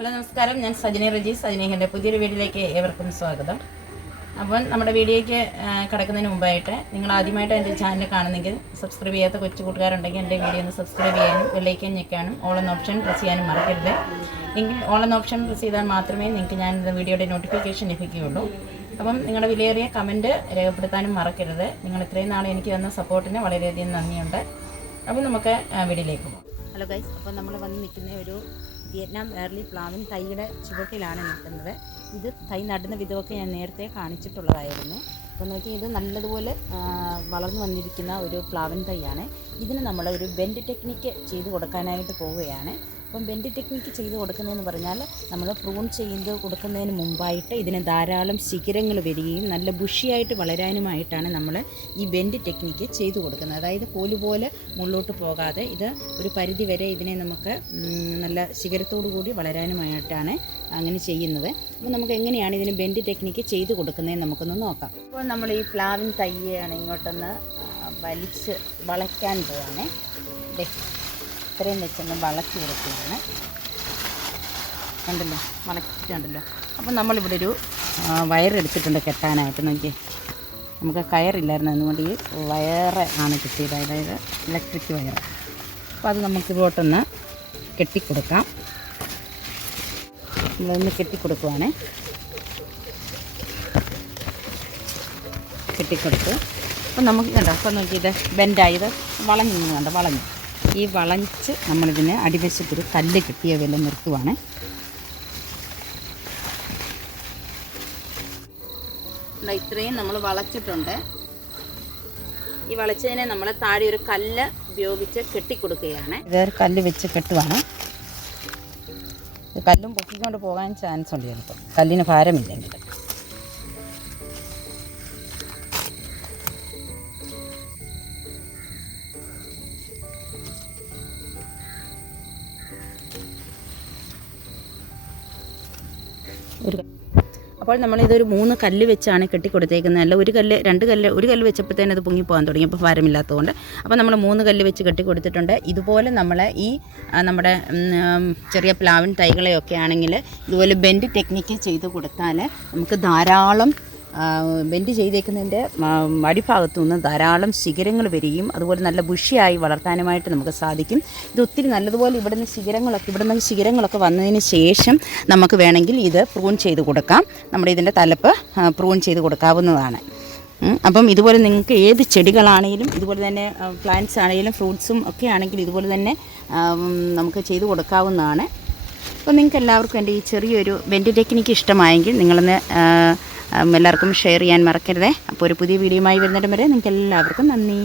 Hello നമസ്കാരം. ഞാൻ സജിനി റജി സജിനീഹിന്റെ പുതിയൊരു വീഡിയോയിലേക്ക് ഏവർക്കും സ്വാഗതം. അപ്പം നമ്മുടെ വീഡിയോയ്ക്ക് കിടക്കുന്നതിന് മുമ്പായിട്ട് നിങ്ങൾ ആദ്യമായിട്ട് എന്റെ ചാനൽ കാണുന്നെങ്കിൽ സബ്സ്ക്രൈബ് ചെയ്യാത്ത കൊച്ചു കൂട്ടുകാരുണ്ടെങ്കിൽ എന്റെ വീഡിയോ ഒന്ന് സബ്സ്ക്രൈബ് ചെയ്യാനും ബെല്ലൈക്കൻ ഞെക്കാനും ഓൾ എന്ന ഓപ്ഷൻ പ്രസ് ചെയ്യാനും മറക്കരുത്. എങ്കിൽ ഓൾ എന്ന ഓപ്ഷൻ പ്രസ് ചെയ്താൽ മാത്രമേ നിങ്ങൾക്ക് ഞാൻ വീഡിയോയുടെ നോട്ടിഫിക്കേഷൻ ലഭിക്കുകയുള്ളൂ. അപ്പം നിങ്ങളുടെ വിലയേറിയ കമന്റ് രേഖപ്പെടുത്താനും മറക്കരുത്. നിങ്ങൾ ഇത്രയും നാൾ എനിക്ക് തന്ന സപ്പോർട്ടിന് വളരെയധികം നന്ദിയുണ്ട്. അപ്പം നമുക്ക് വീഡിയോയിലേക്ക് പോകാം. ഹലോ ഗൈസ് അപ്പോൾ നമ്മൾ വന്ന് നിൽക്കുന്ന ഒരു വിയറ്റ്നാം ഏർലി പ്ലാവിൻ തൈയുടെ ചുവട്ടിലാണ് നിൽക്കുന്നത്. ഇത് തൈ നടുന്ന വിധമൊക്കെ ഞാൻ നേരത്തെ കാണിച്ചിട്ടുള്ളതായിരുന്നു. അപ്പോൾ നോക്കി ഇത് നല്ലതുപോലെ വളർന്നു വന്നിരിക്കുന്ന ഒരു പ്ലാവിൻ തൈയാണ്. ഇതിന് നമ്മൾ ഒരു ബെൻഡ് ടെക്നിക്ക് ചെയ്ത് കൊടുക്കാനായിട്ട് പോവുകയാണ്. അപ്പം ബെൻഡ് ടെക്നിക്ക് ചെയ്ത് കൊടുക്കുന്നതെന്ന് പറഞ്ഞാൽ നമ്മൾ പ്രൂൺ ചെയ്ത് കൊടുക്കുന്നതിന് മുമ്പായിട്ട് ഇതിന് ധാരാളം ശിഖരങ്ങൾ വരികയും നല്ല ബുഷിയായിട്ട് വളരാനുമായിട്ടാണ് നമ്മൾ ഈ ബെൻഡ് ടെക്നിക്ക് ചെയ്ത് കൊടുക്കുന്നത്. അതായത് കോലു പോലെ മുള്ളോട്ട് പോകാതെ ഇത് ഒരു പരിധി വരെ ഇതിനെ നമുക്ക് നല്ല ശിഖരത്തോടു കൂടി വളരാനുമായിട്ടാണ് അങ്ങനെ ചെയ്യുന്നത്. അപ്പോൾ നമുക്ക് എങ്ങനെയാണ് ഇതിന് ബെൻഡ് ടെക്നിക്ക് ചെയ്ത് കൊടുക്കുന്നതെന്ന് നമുക്കൊന്ന് നോക്കാം. അപ്പോൾ നമ്മൾ ഈ പ്ലാവിൻ തയ്യാണ് ഇങ്ങോട്ടൊന്ന് വലിച്ച് വളയ്ക്കാൻ പോവാണേ. ഇത്രയും വെച്ചൊന്ന് വളക്കി കൊടുക്കുകയാണ് കണ്ടല്ലോ? വളച്ചിട്ടുണ്ടല്ലോ. അപ്പോൾ നമ്മളിവിടെ ഒരു വയറെടുത്തിട്ടുണ്ട് കെട്ടാനായിട്ട്. നോക്കി നമുക്ക് കയറില്ലായിരുന്നു. അതുകൊണ്ട് ഈ വയറ് ആണ് കിട്ടിയത്. അതായത് ഇലക്ട്രിക് വയർ അപ്പോൾ അത് നമുക്ക് ഇങ്ങോട്ടൊന്ന് കെട്ടിക്കൊടുക്കാം. നമ്മളൊന്ന് കെട്ടിക്കൊടുക്കുവാണേ. കെട്ടിക്കൊടുത്തു. അപ്പം നമുക്ക് കണ്ടോ? അപ്പം നോക്കിയത് ബെൻഡായത് വളഞ്ഞു കണ്ടോ? വളഞ്ഞു. ഈ വളഞ്ഞ് നമ്മളിതിന് അടിവശത്തൊരു കല്ല് കിട്ടിയ വില നിർത്തുവാണ്. ഇത്രയും നമ്മൾ വളച്ചിട്ടുണ്ട്. ഈ വളച്ചതിനെ നമ്മൾ താഴെ ഒരു കല്ല് ഉപയോഗിച്ച് കെട്ടിക്കൊടുക്കുകയാണ്. ഇതൊരു കല്ല് വെച്ച് കെട്ടുവാണ്. കല്ലും പൊക്കിക്കൊണ്ട് പോകാൻ ചാൻസ് ഉണ്ട് ചിലപ്പോൾ. കല്ലിന് ഭാരമില്ലെങ്കിൽ. ഒരു അപ്പോൾ നമ്മളിതൊരു മൂന്ന് കല്ല് വെച്ചാണ് കെട്ടി കൊടുത്തേക്കുന്നത് അല്ല ഒരു കല്ല് രണ്ട് കല്ല് ഒരു കല്ല് വെച്ചപ്പോഴത്തേനും അത് പൊങ്ങിപ്പോകാൻ തുടങ്ങി. അപ്പോൾ ഭാരമില്ലാത്തതുകൊണ്ട്. അപ്പോൾ നമ്മൾ മൂന്ന് കല്ല് വെച്ച് കെട്ടി കെട്ടിക്കൊടുത്തിട്ടുണ്ട്. ഇതുപോലെ നമ്മൾ ഈ നമ്മുടെ ചെറിയ പ്ലാവിൻ തൈകളെയൊക്കെ ആണെങ്കിൽ ഇതുപോലെ ബെൻഡ് ടെക്നിക്ക് ചെയ്ത് കൊടുത്താൽ നമുക്ക് ധാരാളം ബെൻഡ് ചെയ്തേക്കുന്നതിന്റെ അടിഭാഗത്തു നിന്ന് ധാരാളം ശിഖരങ്ങൾ വരികയും അതുപോലെ നല്ല ബുഷിയായി വളർത്താനുമായിട്ട് നമുക്ക് സാധിക്കും. ഇത് ഒത്തിരി നല്ലതുപോലെ ഇവിടെ നിന്ന് ശിഖരങ്ങളൊക്കെ ഇവിടെ നിന്ന് ശിഖരങ്ങളൊക്കെ വന്നതിന് ശേഷം നമുക്ക് വേണമെങ്കിൽ ഇത് പ്രൂൺ ചെയ്ത് കൊടുക്കാം. നമ്മുടെ ഇതിന്റെ തലപ്പ് പ്രൂൺ ചെയ്ത് കൊടുക്കാവുന്നതാണ്. അപ്പം ഇതുപോലെ നിങ്ങൾക്ക് ഏത് ചെടികളാണെങ്കിലും ഇതുപോലെ തന്നെ പ്ലാന്റ്സ് ആണെങ്കിലും ഫ്രൂട്ട്സും ഒക്കെ ആണെങ്കിൽ ഇതുപോലെ തന്നെ നമുക്ക് ചെയ്ത് കൊടുക്കാവുന്നതാണ്. അപ്പോൾ നിങ്ങൾക്ക് എല്ലാവർക്കും എന്റെ ഈ ചെറിയൊരു വെന്റ് ടെക്നിക്ക് ഇഷ്ടമായെങ്കിൽ നിങ്ങളൊന്ന് എല്ലാവർക്കും ഷെയർ ചെയ്യാൻ മറക്കരുതേ. അപ്പോൾ ഒരു പുതിയ വീഡിയോയുമായി വരുന്നിടം വരെ നിങ്ങൾക്ക് എല്ലാവർക്കും നന്ദി.